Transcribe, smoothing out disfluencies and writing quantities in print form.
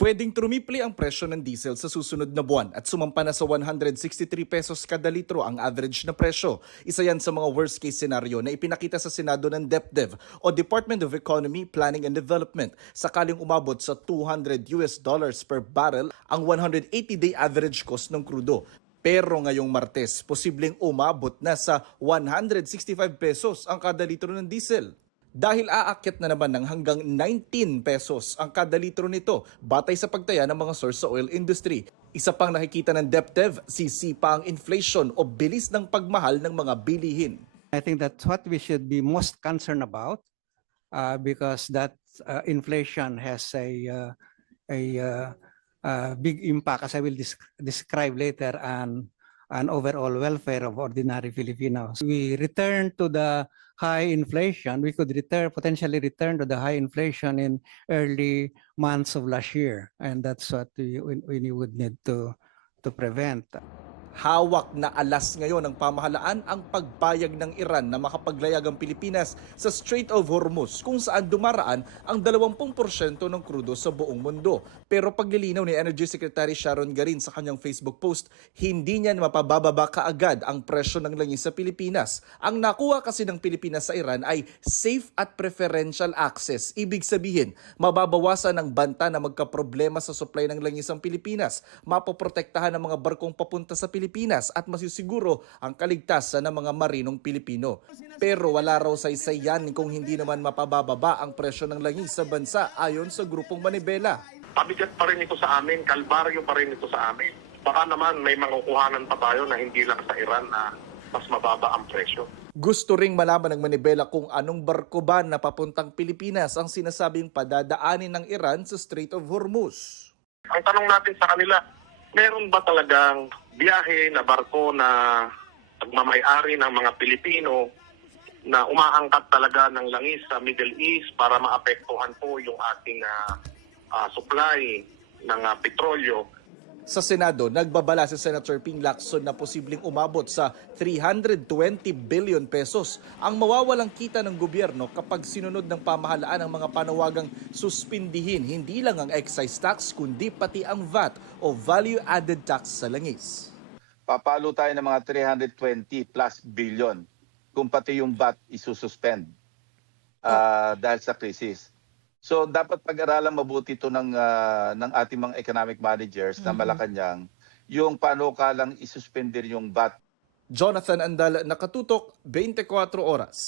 Pwedeng trumipli ang presyo ng diesel sa susunod na buwan at sumampa na sa 163 pesos kada litro ang average na presyo. Isa yan sa mga worst case scenario na ipinakita sa Senado ng DepDev o Department of Economy, Planning and Development sakaling umabot sa $200 per barrel ang 180-day average cost ng krudo. Pero ngayong Martes, posibleng umabot na sa 165 pesos ang kada litro ng diesel. Dahil aakyat na naman ng hanggang 19 pesos ang kada litro nito batay sa pagtaya ng mga source sa oil industry. Isa pang nakikita ng DepDev, sisipa ang inflation o bilis ng pagmahal ng mga bilihin. I think that's what we should be most concerned about because that inflation has a big impact, as I will describe later, on overall welfare of ordinary Filipinos. We return to the high inflation. We could potentially return to the high inflation in early months of last year, and that's what we would need to prevent. Hawak na alas ngayon ng pamahalaan ang pagpayag ng Iran na makapaglayag ang Pilipinas sa Strait of Hormuz kung saan dumaraan ang 20% ng krudo sa buong mundo. Pero paglilinaw ni Energy Secretary Sharon Garin sa kanyang Facebook post, hindi niya mapabababa kaagad ang presyo ng langis sa Pilipinas. Ang nakuha kasi ng Pilipinas sa Iran ay safe at preferential access. Ibig sabihin, mababawasan ang banta na magkaproblema sa supply ng langis ang Pilipinas, mapoprotektahan ang mga barkong papunta sa Pilipinas at masisiguro ang kaligtasan ng mga marinong Pilipino. Pero wala raw saysay yan kung hindi naman mapabababa ang presyo ng langis sa bansa ayon sa grupong Manibela. Pabigat pa rin ito sa amin, kalbaryo pa rin ito sa amin. Baka naman may makukuhanan pa tayo na hindi lang sa Iran na mas mababa ang presyo. Gusto ring malaman ng Manibela kung anong barko ba na papuntang Pilipinas ang sinasabing padadaanin ng Iran sa Strait of Hormuz. Ang tanong natin sa kanila, meron ba talagang biyahe na barko na pagmamay-ari ng mga Pilipino na umaangkat talaga ng langis sa Middle East para maapektuhan po yung ating supply ng petrolyo? Sa Senado, nagbabala si Senator Ping Lacson na posibleng umabot sa 320 billion pesos ang mawawalang kita ng gobyerno kapag sinunod ng pamahalaan ang mga panawagang suspindihin hindi lang ang excise tax kundi pati ang VAT o Value Added Tax sa langis. Papalo tayo ng mga 320 plus billion kung pati yung VAT isususpend dahil sa krisis. So dapat pag-aralan mabuti ito ng ating mga economic managers na Malacanang yung paano kalang isuspender yung VAT. Jonathan Andal, Nakatutok, 24 Oras.